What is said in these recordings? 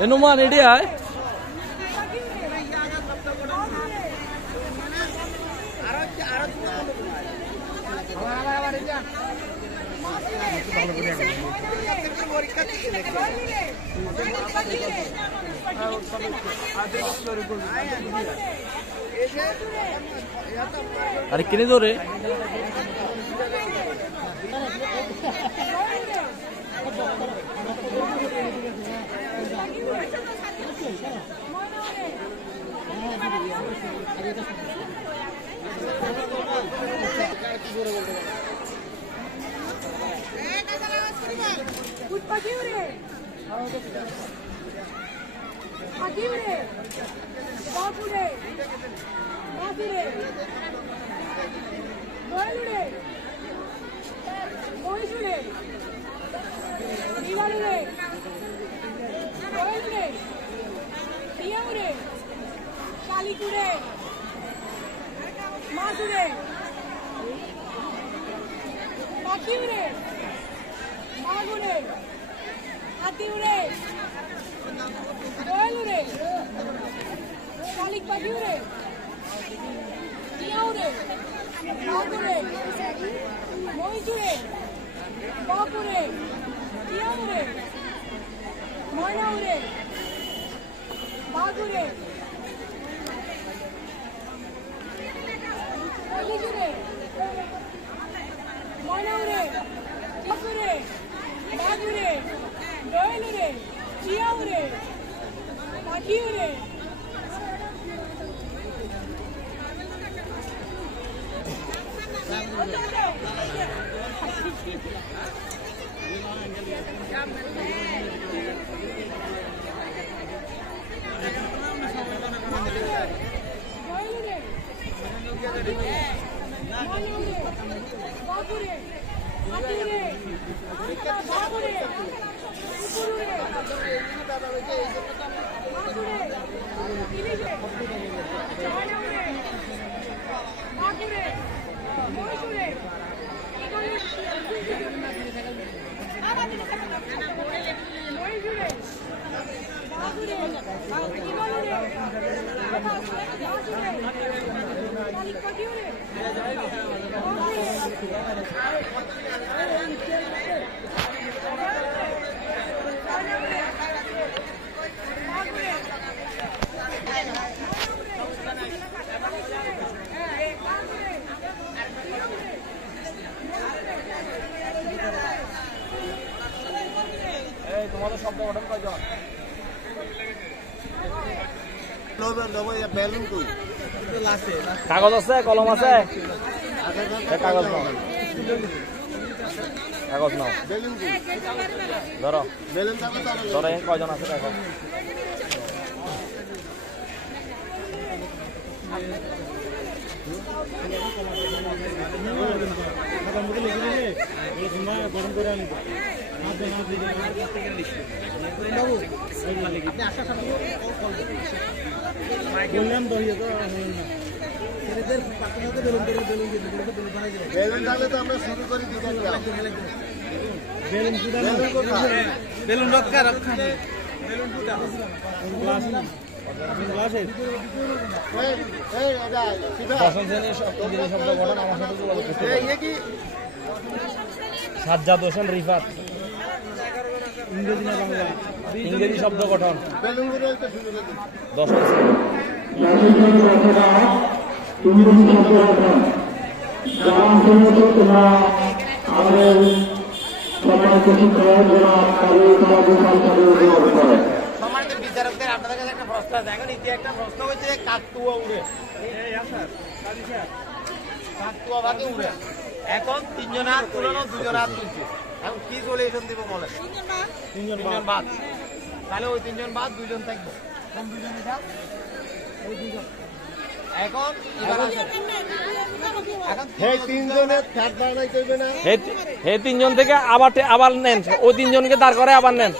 হনুমান এডি আয় আরে কিনে ধরে কাগজ আছে কলম আছে কাগজ নাও কাগজ নাও ধরো ধরো কয়জন আছে দেখো গরম করে আনি বললাম তো বেলুন থাকলে তো আমরা শুরু করি বেলুন রক্ষা রক্ষা বেলুন সাজ্জাদ হোসেন রিফাত ইংরেজি না বাংলা ইংরেজি শব্দ গঠন 10 বিচারকদের আপনাদের কাছে একটা প্রশ্ন আছে এখন একটা প্রশ্ন হচ্ছে কাকতুয়া উড়ে কাকতুয়া বাকি উড়ে এখন তিনজন হাত তুলনো দুজন হাত তুলছে এখন কি সলিউশন দিব বলেন তিনজন বাদ তাহলে ওই তিনজন বাদ দুজন থাকবে কোন দুজন এটা ওই দুজন এখন তিনজন থেকে আবার নেন ওই তিনজনকে দাঁড় করে আবার নেন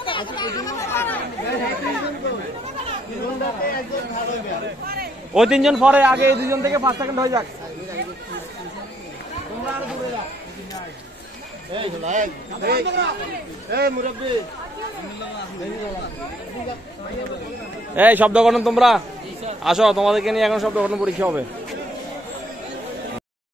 ওই তিনজন পরে আগে এই দুজন থেকে 5 সেকেন্ড হয়ে যাক তোমরা আরো দূরে যাও এই মুরব্বি এই শব্দ গঠন তোমরা আসো, তোমাদেরকে নিয়ে এখন শব্দ গঠন পরীক্ষা হবে।